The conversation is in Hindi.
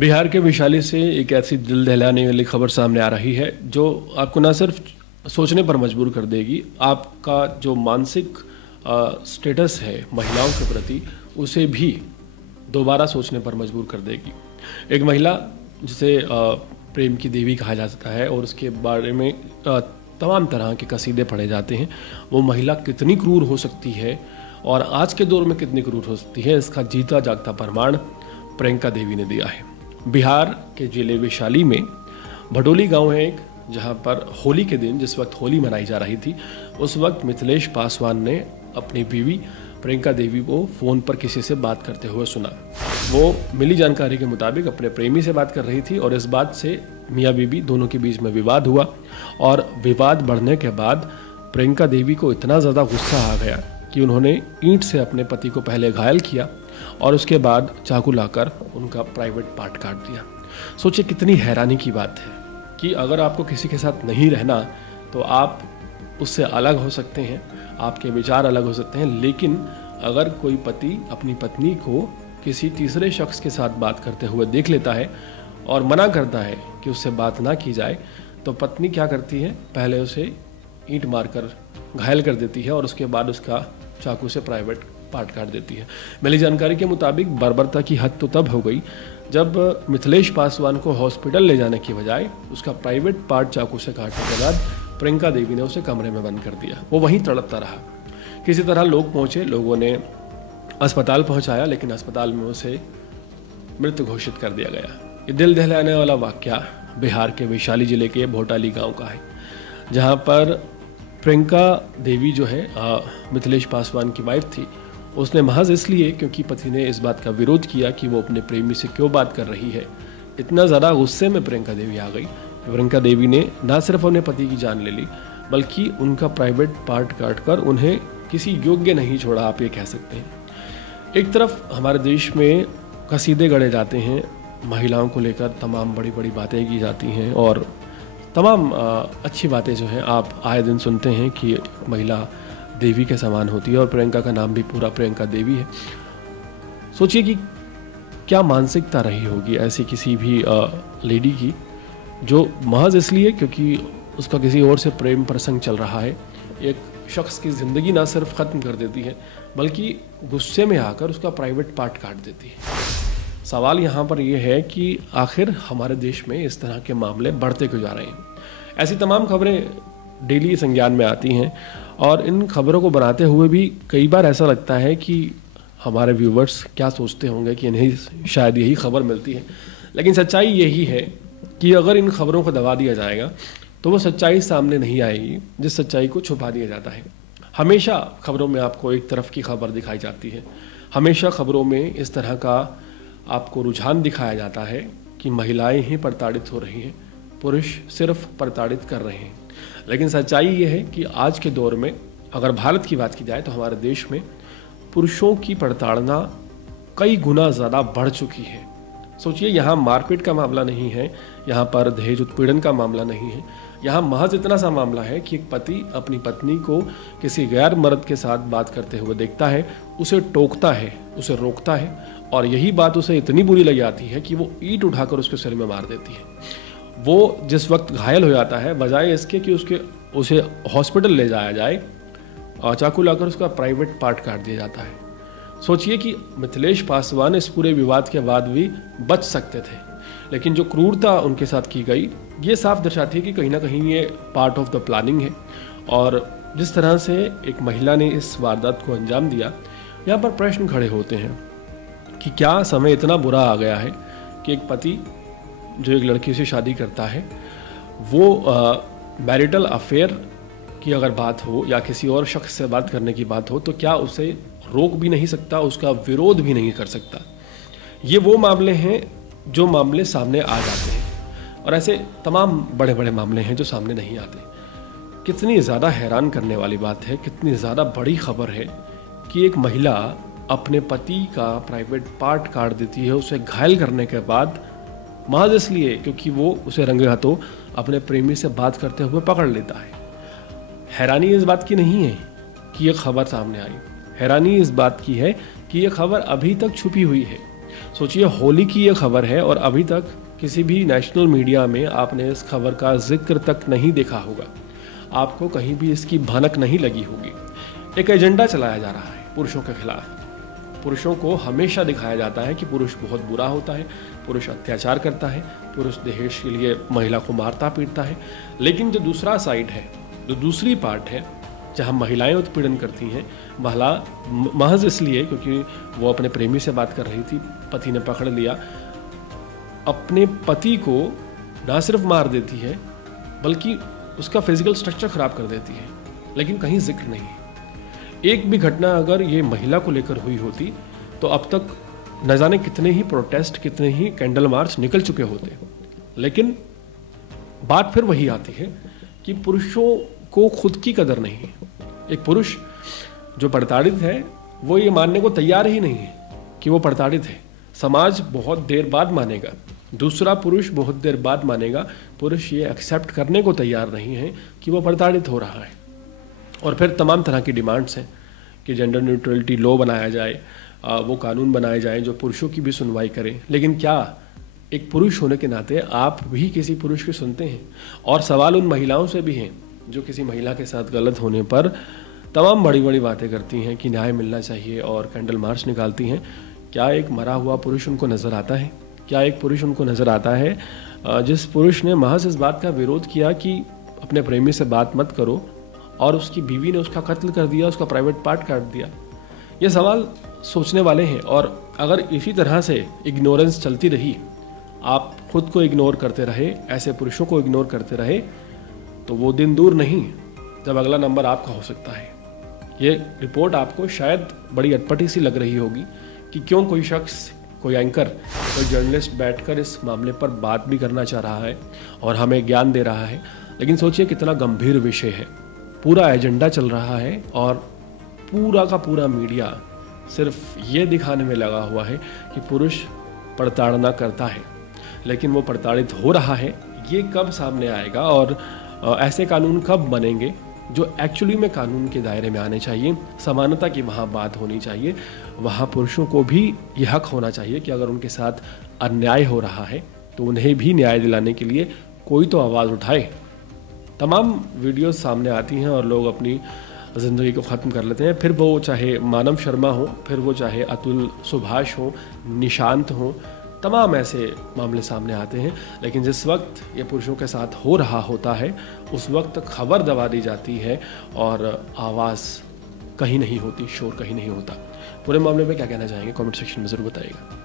बिहार के वैशाली से एक ऐसी दिल दहलाने वाली खबर सामने आ रही है जो आपको ना सिर्फ सोचने पर मजबूर कर देगी, आपका जो मानसिक स्टेटस है महिलाओं के प्रति उसे भी दोबारा सोचने पर मजबूर कर देगी। एक महिला जिसे प्रेम की देवी कहा जाता है और उसके बारे में तमाम तरह के कसीदे पढ़े जाते हैं, वो महिला कितनी क्रूर हो सकती है और आज के दौर में कितनी क्रूर हो सकती है, इसका जीता जागता प्रमाण प्रियंका देवी ने दिया है। बिहार के जिले वैशाली में भटोली गांव है एक, जहां पर होली के दिन जिस वक्त होली मनाई जा रही थी उस वक्त मिथिलेश पासवान ने अपनी बीवी प्रियंका देवी को फ़ोन पर किसी से बात करते हुए सुना। वो मिली जानकारी के मुताबिक अपने प्रेमी से बात कर रही थी और इस बात से मियाँ बीवी दोनों के बीच में विवाद हुआ और विवाद बढ़ने के बाद प्रियंका देवी को इतना ज़्यादा गुस्सा आ गया कि उन्होंने ईंट से अपने पति को पहले घायल किया और उसके बाद चाकू लाकर उनका प्राइवेट पार्ट काट दिया। सोचिए कितनी हैरानी की बात है कि अगर आपको किसी के साथ नहीं रहना तो आप उससे अलग हो सकते हैं, आपके विचार अलग हो सकते हैं, लेकिन अगर कोई पति अपनी पत्नी को किसी तीसरे शख्स के साथ बात करते हुए देख लेता है और मना करता है कि उससे बात ना की जाए, तो पत्नी क्या करती है, पहले उसे ईंट मारकर घायल कर देती है और उसके बाद उसका चाकू से प्राइवेट पार्ट काट देती है। मिली जानकारी के मुताबिक बर्बरता की हद तो तब हो गई जब मिथिलेश पासवान को हॉस्पिटल ले जाने की बजाय उसका प्राइवेट पार्ट चाकू से काटने के बाद प्रियंका देवी ने उसे कमरे में बंद कर दिया। वो वहीं तड़पता रहा। किसी तरह लोग पहुंचे, लोगों ने अस्पताल पहुंचाया, लेकिन अस्पताल में उसे मृत घोषित कर दिया गया। ये दिल दहलाने वाला वाकया बिहार के वैशाली जिले के भोटाली गाँव का है, जहाँ पर प्रियंका देवी जो है मिथिलेश पासवान की वाइफ थी, उसने महज इसलिए क्योंकि पति ने इस बात का विरोध किया कि वो अपने प्रेमी से क्यों बात कर रही है, इतना ज़्यादा गुस्से में प्रियंका देवी आ गई। प्रियंका देवी ने ना सिर्फ अपने पति की जान ले ली बल्कि उनका प्राइवेट पार्ट काट कर उन्हें किसी योग्य नहीं छोड़ा, आप ये कह सकते हैं। एक तरफ हमारे देश में कसीदे गढ़े जाते हैं, महिलाओं को लेकर तमाम बड़ी बड़ी बातें की जाती हैं और तमाम अच्छी बातें जो हैं आप आए दिन सुनते हैं कि महिला देवी के समान होती है और प्रियंका का नाम भी पूरा प्रियंका देवी है। सोचिए कि क्या मानसिकता रही होगी ऐसी किसी भी लेडी की जो महज इसलिए क्योंकि उसका किसी और से प्रेम प्रसंग चल रहा है, एक शख्स की ज़िंदगी ना सिर्फ ख़त्म कर देती है बल्कि गुस्से में आकर उसका प्राइवेट पार्ट काट देती है। सवाल यहाँ पर यह है कि आखिर हमारे देश में इस तरह के मामले बढ़ते क्यों जा रहे हैं। ऐसी तमाम खबरें डेली संज्ञान में आती हैं और इन खबरों को बनाते हुए भी कई बार ऐसा लगता है कि हमारे व्यूवर्स क्या सोचते होंगे कि इन्हें शायद यही खबर मिलती है, लेकिन सच्चाई यही है कि अगर इन खबरों को दबा दिया जाएगा तो वो सच्चाई सामने नहीं आएगी जिस सच्चाई को छुपा दिया जाता है। हमेशा खबरों में आपको एक तरफ की खबर दिखाई जाती है, हमेशा खबरों में इस तरह का आपको रुझान दिखाया जाता है कि महिलाएं ही प्रताड़ित हो रही हैं, पुरुष सिर्फ प्रताड़ित कर रहे हैं। लेकिन सच्चाई ये है कि आज के दौर में अगर भारत की बात की जाए तो हमारे देश में पुरुषों की प्रताड़ना कई गुना ज़्यादा बढ़ चुकी है। सोचिए, यहाँ मारपीट का मामला नहीं है, यहाँ पर दहेज उत्पीड़न का मामला नहीं है, यहाँ महज इतना सा मामला है कि एक पति अपनी पत्नी को किसी गैर मर्द के साथ बात करते हुए देखता है, उसे टोकता है, उसे रोकता है और यही बात उसे इतनी बुरी लग जाती है कि वो ईंट उठाकर उसके सिर में मार देती है। वो जिस वक्त घायल हो जाता है, बजाय इसके कि उसे हॉस्पिटल ले जाया जाए, चाकू लाकर उसका प्राइवेट पार्ट काट दिया जाता है। सोचिए कि मिथिलेश पासवान इस पूरे विवाद के बाद भी बच सकते थे, लेकिन जो क्रूरता उनके साथ की गई ये साफ दर्शाती है कि कहीं ना कहीं ये पार्ट ऑफ द प्लानिंग है। और जिस तरह से एक महिला ने इस वारदात को अंजाम दिया, यहाँ पर प्रश्न खड़े होते हैं कि क्या समय इतना बुरा आ गया है कि एक पति जो एक लड़की से शादी करता है वो मैरिटल अफेयर की अगर बात हो या किसी और शख्स से बात करने की बात हो तो क्या उसे रोक भी नहीं सकता, उसका विरोध भी नहीं कर सकता। ये वो मामले हैं जो मामले सामने आ जाते हैं और ऐसे तमाम बड़े बड़े मामले हैं जो सामने नहीं आते। कितनी ज़्यादा हैरान करने वाली बात है, कितनी ज़्यादा बड़ी खबर है कि एक महिला अपने पति का प्राइवेट पार्ट काट देती है उसे घायल करने के बाद, महज इसलिए क्योंकि वो उसे रंगे हाथों अपने प्रेमी से बात करते हुए पकड़ लेता है। हैरानी इस बात की नहीं है कि ये खबर सामने आई, हैरानी इस बात की है कि ये खबर अभी तक छुपी हुई है। सोचिए होली की ये खबर है और अभी तक किसी भी नेशनल मीडिया में आपने इस खबर का जिक्र तक नहीं देखा होगा, आपको कहीं भी इसकी भनक नहीं लगी होगी। एक एजेंडा चलाया जा रहा है पुरुषों के खिलाफ। पुरुषों को हमेशा दिखाया जाता है कि पुरुष बहुत बुरा होता है, पुरुष अत्याचार करता है, पुरुष दहेज के लिए महिला को मारता पीटता है। लेकिन जो दूसरा साइड है, जो दूसरी पार्ट है, जहाँ महिलाएं उत्पीड़न करती हैं, महिला महज इसलिए क्योंकि वो अपने प्रेमी से बात कर रही थी, पति ने पकड़ लिया, अपने पति को ना सिर्फ मार देती है बल्कि उसका फिजिकल स्ट्रक्चर खराब कर देती है, लेकिन कहीं जिक्र नहीं है। एक भी घटना अगर ये महिला को लेकर हुई होती तो अब तक न जाने कितने ही प्रोटेस्ट, कितने ही कैंडल मार्च निकल चुके होते। लेकिन बात फिर वही आती है कि पुरुषों को खुद की कदर नहीं है। एक पुरुष जो प्रताड़ित है वो ये मानने को तैयार ही नहीं है कि वो प्रताड़ित है। समाज बहुत देर बाद मानेगा, दूसरा पुरुष बहुत देर बाद मानेगा। पुरुष ये एक्सेप्ट करने को तैयार नहीं है कि वो प्रताड़ित हो रहा है। और फिर तमाम तरह की डिमांड्स हैं कि जेंडर न्यूट्रलिटी लॉ बनाया जाए, वो कानून बनाए जाएं जो पुरुषों की भी सुनवाई करें। लेकिन क्या एक पुरुष होने के नाते आप भी किसी पुरुष की सुनते हैं? और सवाल उन महिलाओं से भी हैं जो किसी महिला के साथ गलत होने पर तमाम बड़ी बड़ी बातें करती हैं कि न्याय मिलना चाहिए और कैंडल मार्च निकालती हैं। क्या एक मरा हुआ पुरुष उनको नज़र आता है? क्या एक पुरुष उनको नज़र आता है जिस पुरुष ने महज इस बात का विरोध किया कि अपने प्रेमी से बात मत करो और उसकी बीवी ने उसका कत्ल कर दिया, उसका प्राइवेट पार्ट काट दिया? ये सवाल सोचने वाले हैं। और अगर इसी तरह से इग्नोरेंस चलती रही, आप खुद को इग्नोर करते रहे, ऐसे पुरुषों को इग्नोर करते रहे, तो वो दिन दूर नहीं जब अगला नंबर आपका हो सकता है। ये रिपोर्ट आपको शायद बड़ी अटपटी सी लग रही होगी कि क्यों कोई शख्स, कोई एंकर, कोई जर्नलिस्ट बैठकर इस मामले पर बात भी करना चाह रहा है और हमें ज्ञान दे रहा है। लेकिन सोचिए कितना गंभीर विषय है, पूरा एजेंडा चल रहा है और पूरा का पूरा मीडिया सिर्फ ये दिखाने में लगा हुआ है कि पुरुष प्रताड़ना करता है। लेकिन वो प्रताड़ित हो रहा है, ये कब सामने आएगा और ऐसे कानून कब बनेंगे जो एक्चुअली में कानून के दायरे में आने चाहिए? समानता की वहाँ बात होनी चाहिए। वहाँ पुरुषों को भी ये हक होना चाहिए कि अगर उनके साथ अन्याय हो रहा है तो उन्हें भी न्याय दिलाने के लिए कोई तो आवाज़ उठाए। तमाम वीडियोस सामने आती हैं और लोग अपनी ज़िंदगी को ख़त्म कर लेते हैं। फिर वो चाहे मानव शर्मा हो, फिर वो चाहे अतुल सुभाष हो, निशांत हो, तमाम ऐसे मामले सामने आते हैं। लेकिन जिस वक्त ये पुरुषों के साथ हो रहा होता है उस वक्त खबर दबा दी जाती है और आवाज़ कहीं नहीं होती, शोर कहीं नहीं होता। पूरे मामले में क्या कहना चाहेंगे? कमेंट सेक्शन में ज़रूर बताइएगा।